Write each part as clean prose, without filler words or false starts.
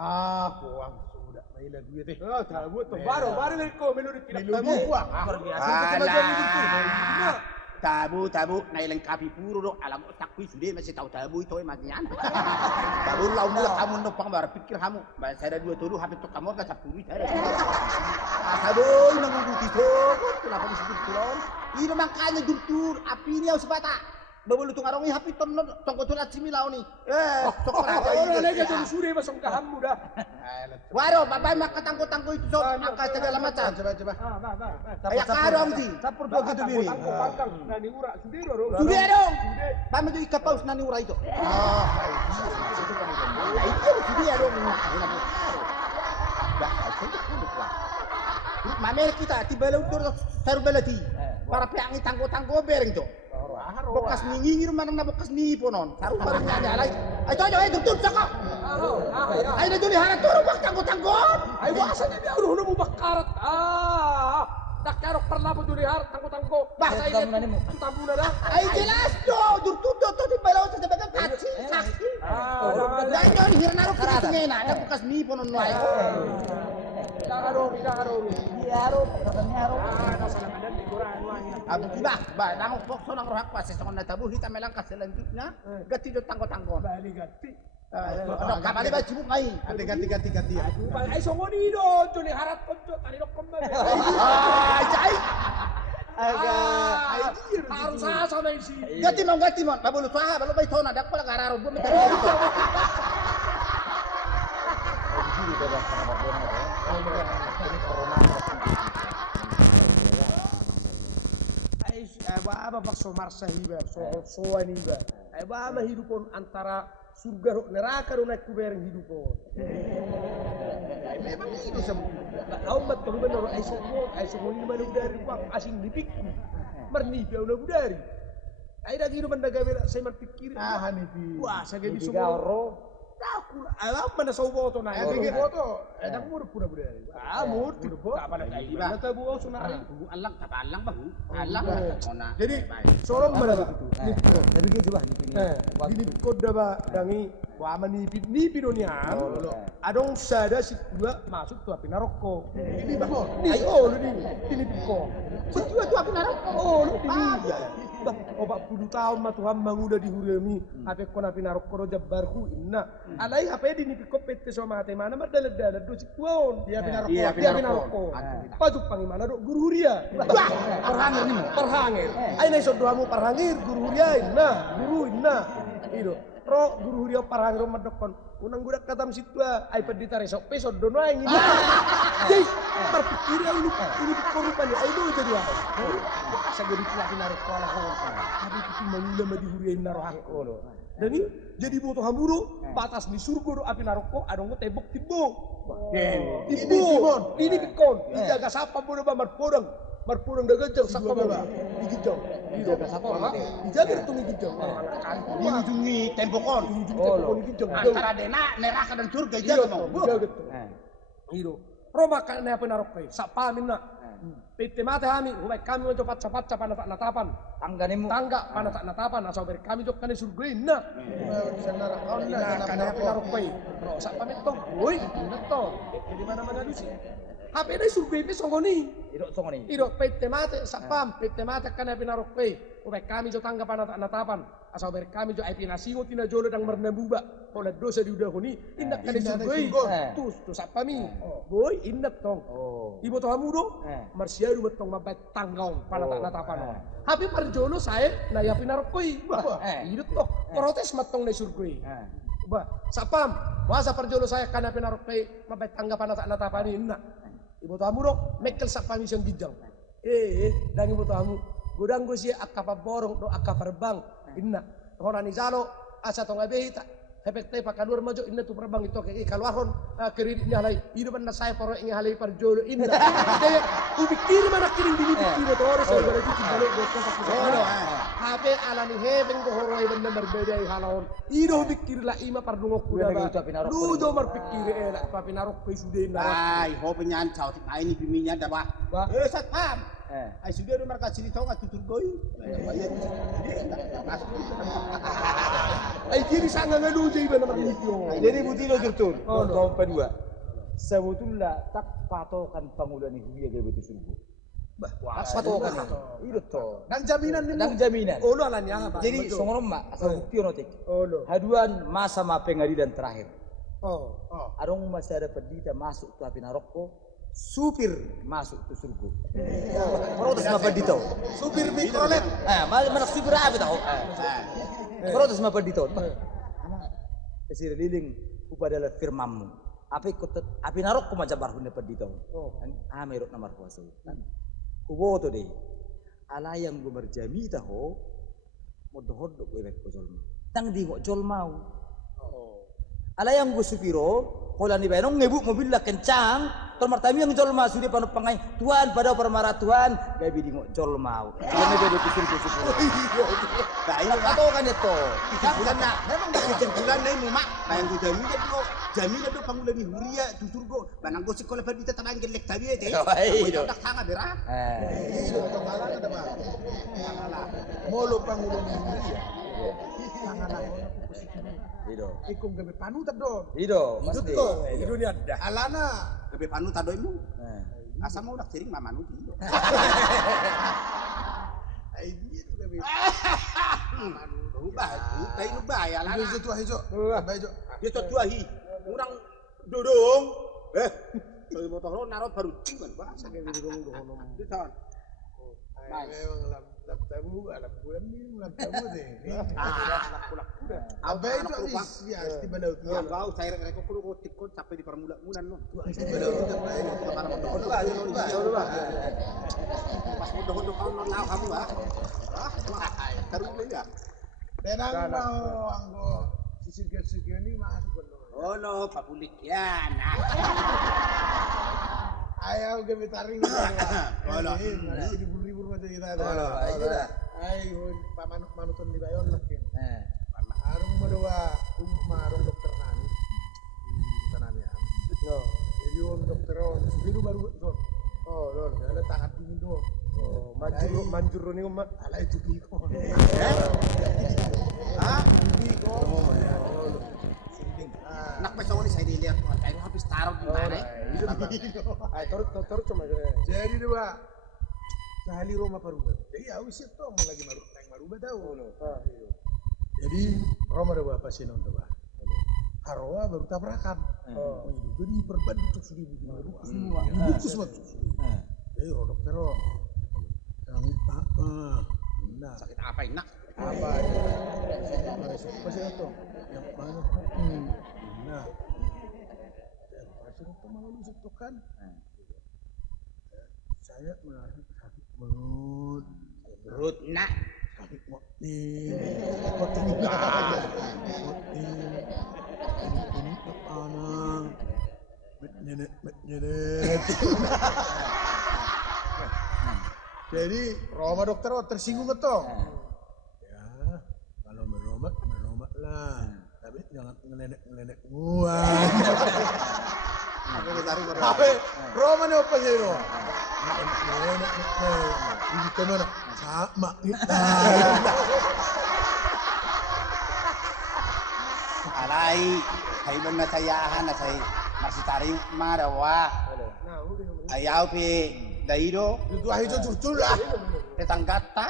Kuang sudah maila duit eh. Tahu tu baru kau melodi tidak tahu. Luar biasa. Tabu nailengkapi puro do alam otakku sudah masih tahu tabu itu emangnya. Tabu lau mula kamu nopang baru pikir kamu. Saya ada dua tuduh habis tu kamu kan sapuri saya. Tabu nunggu gitu. Kenapa disebut kulon? Ini makanya jurtur api ini harus bata. Babulu tu ngarong happy ton tongko tu lat similau ni. Tongko aja. Orang lagi tu suri masuk kamu dah. Waro, babai mak tangko itu so angka segala macam. Coba. Kayak karong sih. Sapur dua gitu biri. Tangko pangkang nani ura sudi dong. Sudah dong. Paman tu ikat paus nani ura itu. Itu sudah dong. Dah, Mamer kita tiba lautur saru belati. Para pihak ni tangko bereng tu. Bekas ngingir mana bekas ni ponon. Saru baru nyanya lagi. Ayo tutup cakap. Ayo dulu harap turun bak tangko. Ayo asalnya dia udah mau bakarat. Dak karok pernah pun dulu harap tangko. Bahasa ini tampuna dah. Ayo jelas do, jurtu do di balau sebagai kaci saksi. Jangan hirnaru kita ngena, ada bekas ni ponon lain. Tidak karo. Diaro, katanya haro. Salah badan di kurang wangi. Abu tiba, nang pokso nang rohak pas sesongon na tabu hita melangkah selanjutnya. Gati do tangko. Balik gati. Kabali ba cibuk ngai. Ganti. Ay songoni do, juli harap konco tadi dok kembali. Cai. Harus sama isi. Gati mon. Babulu saha, balu bay tona dak pala gararo bu meter. Apa bakso marsa hiba, soan hiba. Apa hidupon antara surga neraka do naik kubereng hidupon. Memang itu semua. Kau betul benar ai semua ini mana udari bang asing dipik. Merni dia udah udari. Ai dah hidup mendaga bela saya berpikir. Hanifi. Wah, saya jadi semua. Aku alam mana saubo to na. Ege foto. Enak mur pura budari. Mur tipo. Kapan kai ba? Nata buo sunari. Alang kapalang bahu. Alang ona. Jadi sorong mana itu? Tapi kita coba nih. Ini kod ba dangi wa mani ni pidonia. Adong sada si dua masuk tu api naroko. Ini baho. Lu ini piko. Betul tu aku naroko. Lu ini. Bah, 40 tahun mah Tuhan manguda di huremi. Ape kon api naroko jabbarku inna. Alai apa di nipiko pette sama mate mana mardal do sikuon. Dia pinaroko. Dia pinaroko. Pajuk pangimana do guru huria. Perhangir ni mo. Perhangir. Ay na iso doamu perhangir guru huria inna. Guru inna. Ido. Ro guru huria perhangir madokon. Unang gudak katam sitwa ay pedita resok peso dono ay ngini. Jadi berpikir ini korupan ya. Ay do jadi apa? Sa jadi lagi naroko ala ko. Tapi itu manila madi huria narohako lo. Dan ini jadi boto hamuro batas ni surga do api naroko adong tebok tibo. Ini pikon. Dijaga sapa bodo ba marpodang dagajang sapa ba. Digijang. Dijaga sapa ba? Dijaga itu digijang. Diujungi tembokon. Antara dena neraka dan surga jaga mo. Dijaga tu. Iro. Roma ka na api naroko. Sapa minna. PT mate kami, humay kami mo cepat panatak natapan. Tangga panatak natapan, asal beri kami jok kani surga inna. Kana api narokoi. Sak pamit to, boy, ingat to. Jadi mana dusi. HP na surga ini songoni. Iro PT mate sapam, PT mate kana api narokoi. Humay kami jok tangga panatak natapan. Asal beri kami jok api nasingo tina jolo dang mernabuba. Kalau dosa di udah honi, indak kani surga. Tuh sapami. Boy, ingat tong. Ibu to hamudo, marsiaru betong mabait tanggaw panatak natapan. Happy parjolo saya na yapi narokoi. Hidup toh protes matong na surgoi. Ba, sapam, wasa parjolo saya kana pinarokoi mabait tangga panatak natapan inna. Ibu to hamudo, mekel sapami siyang gijang. Dan ibu to hamu, godang go siya akka paborong do akka parbang inna. Honani zalo asa tong abehita. Hepekte pakalur majo inna tu perbang itu kayak kaluaron kiri ini halai hidup anda saya poro ingat halai parjolo inna daya ubikir mana kiring bini bikir itu orang saya berarti kembali bosnya pakai HP alani hebeng ko horoi benda berbeda halon hidup pikir lah ima pardungok kuda ba lu do marpikir lah papinarok ko sudah Ay, ho penyan chao tik ai ni piminya da ba. Sat pam. Ay sudah ada markas sini tahu nggak tutur goi. Ay kiri sana ngadu jadi benar video. Jadi butilo turtur. Oh, no. Tahun kedua. Sebetulnya tak patokan pangulan ini kayak betul sungguh. Tak patokan itu toh. Dan jaminan ini. Dan jaminan. Oh lo alanya apa? Jadi songonom mak asal bukti onotik. Oh lo. Haduan masa pengadilan terakhir. Oh. Arong masih ada pendita masuk ke api naroko. Supir masuk ke surga. Protes sama pendita. Supir mikrolet. Mana supir apa tahu? Protes sama pendita. Kesir liling upadalah firmanmu. Api naroko macam barhun pendita. Amerok nomor kuasa. Kubo to deh. Ala yang gue berjami tahu. Modohodok gue bek jolma. Tang di kok jolmau. Ala yang gue supiro. Kalau ni benong ngebuk mobil lah kencang. Permartami yang jolma sudah panu pangai. Tuhan pada permara Tuhan. Gak bidi ngok jolmau. Kalau nebe kusur. Baik. Apa kan itu? Bulan nak, memang dah bulan ni mumak. Bayang tu jamin ada pangulan ni huria tutur go. Banang go sekolah perdita tanang gelek tabi ete. Kau dah tanga berah. Itu kepala ada mah. Molo pangulan ini ya. Tangan Ido. ikung kebe panutan do. Ido. Pasti. Di dunia dah. Alana. Kebe panu tado imu. Asa mau nak sering mamanu di. Ai gitu kebe. Ubah, tai ubah ya lah. Itu tuh hijau. Hijau. Dia tua hi. Orang dodong. Kalau motor lo narot baru cuman bahasa kayak dodong dohonom. Itu tahun. Memang lam tabu ni lam tabu deh. Apa itu ya di balau tu. Ya kau saya rekor kulo tikon sampai di permulaan no. Di balau tu terbaik. Para motor pas motor kau no lau kamu ah. Taruh ya. Tenang mau anggo sisir ni masuk benar. Oh no, papulik yan. Ayaw kami taring. Wala. Masih libur-libur macam kita ada. Wala. Ay, manuton di bayon makin. Arung madua, marung dokter nani. Tanami am. Jadi on dokter on, biru baru on. Oh, lor, ada tangan dingin do. Oh, manjur ni umat. Ala itu biko. Ah, Biko. nak pesawat ni saya dilihat, saya habis taruh di mana? Ay taruh cuma. Jadi dua sehari Roma Paruba. Jadi awis itu lagi Maruba tahu. Jadi Roma dua pasien untuk bah. Arwah baru tabrakan. Jadi perban untuk sudah Maruba semua. Itu semua. Jadi dokter yang apa? Nah, Sakit apa ini nak? apa? Pasien itu yang mana? Nah, pasien itu mau disetukan. Saya merasa sakit perut, Nak. sakit motil, ini kepala, menyenet. Jadi Roma dokter tersinggung betul. Ya, kalau meromat lah, tapi jangan ngelenek gua. Aku ditaruh baru. Apa? Roma ni apa sih Roma? Ini kemana? Sama kita. Alay, hay man na sayahan na say masih taring marawa. Ayaw pi daido Itu hijau curcul lah. tetanggata.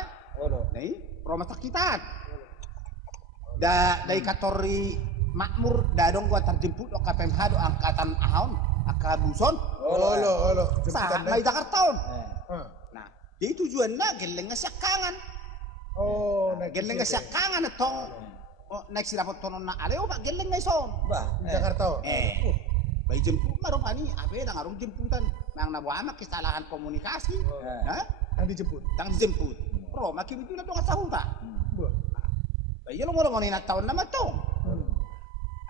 Nih, rumah sakitan. Dari katori makmur dadong gua terjemput do KPMH do angkatan ahon akabuson. Olo. Sa may Jakarta. Hah. Nah, di tujuan na geleng nga syakangan. Oh, naik Geleng nga syakangan atong naik silapot tonon na aleo ba geleng nga ison. di Jakarta. Bay jemput marupani abe dang arong jemputan nang nabuama kesalahan komunikasi. Ha? Yang dijemput. Dang jemput. Pro makibitu na to ka sahuta. Buah. Bay yelo ngoro ngoni na taon na matong.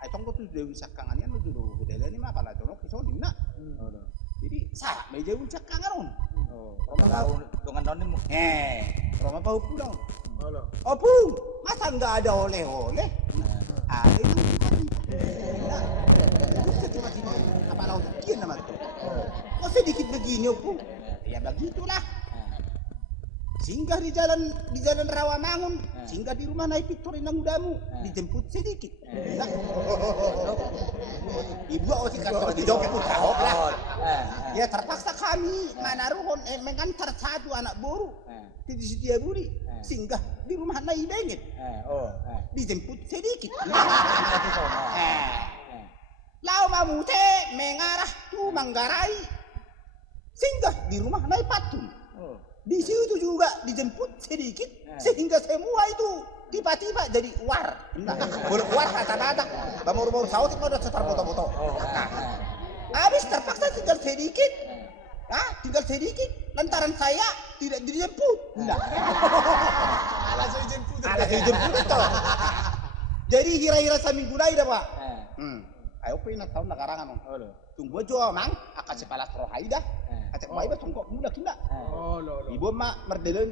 Ay tong ko tu dewi syakangan yan mo dulu budaya ni mah pala tono kison na. Jadi sa may dewi syakangan on. Roma tahu dengan tahun ini. Roma pa pulang. Olo. Opung, masa nggak ada oleh-oleh? Ada itu tiba-tiba apa laut kian nama itu? Kok sedikit begini opung? Ya begitulah. Singgah di jalan Rawamangun, singgah di rumah Nyai Victoria Mudamu, dijemput sedikit. Ibu osi kata dijemput tahok lah. Ya terpaksa kami manaruhon mengantar satu anak boru di Setiabudi, singgah di rumah Nyai Bengit. Dijemput sedikit. Lau mamute mengarah tu Manggarai, singgah di rumah Nyai Patung. Di situ juga dijemput sedikit sehingga semua itu tiba-tiba jadi war. Boleh war kata badak. Bamur-bamur saut itu udah setar foto-foto. Habis terpaksa tinggal sedikit. Tinggal sedikit lantaran saya tidak dijemput. Alasan jemput itu. Jadi hira-hira saminggu lain dah, Pak. Ayo pina tahun nakarangan. Tunggu aja mang akan sepalas rohaida. Acak bayi tongkok mula kinda. Ibu mak merdelan.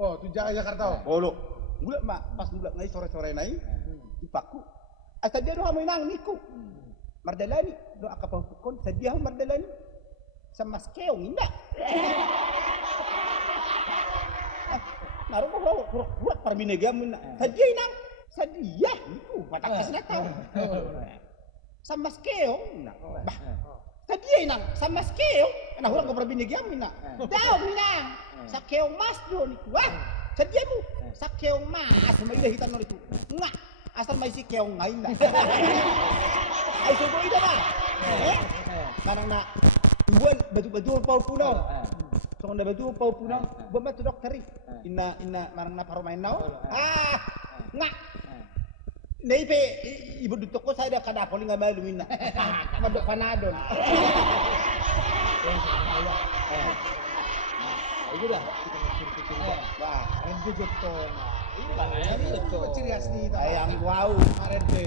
Oh, tu Jakarta. Oh lo. Mula mak pas mula ngai sore-sore nai dipaku. Asa dia doa menang niku. Merdelani doa ka pahukon sedia merdelani sama skeong inda. Naruh buat perbinegam sedia inang. Sedia niku matak kesna tahu. Sama skeong nah. Bah. Sedia inang sama skeong. Nah urang ko perbinegam ina. Daw inang. Sa keong mas do niku. Sedia mu. Sa keong mas may hitan no itu. Nga. Asal may si keong ngayon na. Ay subo ida ba? Kanang na buwan batu-batu pau puno. Song na batu pau puno. Buwan batu dokter. Ina marang na parumain nao. Nga. Naipe ibu dutok ko saya kada poli nga malumin na. Madok panadon. Ibu dah. Wah, rendu jotong. Ini ciri khas di ayang wow.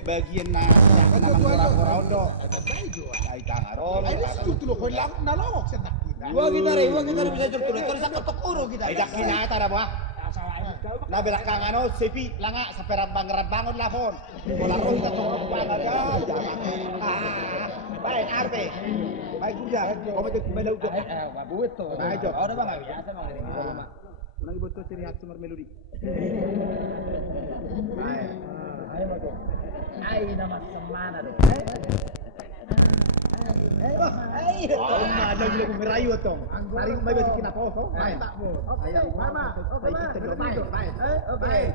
Bagian na nama kura-kura ondo. Ay tangaron. Ay sutu lo ko lang nalawak sa nakita. Iwa kita bisa jurtuloy. Kalau sa katok-uro kita. Ay dak kinata na ba? Na belakangan no sepi langa sa perabang-rabangon lahon. Wala ro kita tong bangal ya. Baik arpe. Baik kuja. O mo jud melaw do. Mabuit to. Ayo. Ora ba nga biasa mga rin. Nang ibo to ciri khas sumber melodi. Ay mago. Ay naman semana do. Ay, ada gila kong merayu atong. Mari may basi kinaposo. Ay, takbo. Okay, mama. Okay, bye. Okay.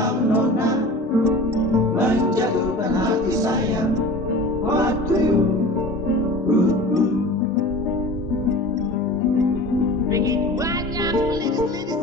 kau nona menjatuhkan hati saya. What do you? Begitu banyak ladies-ladies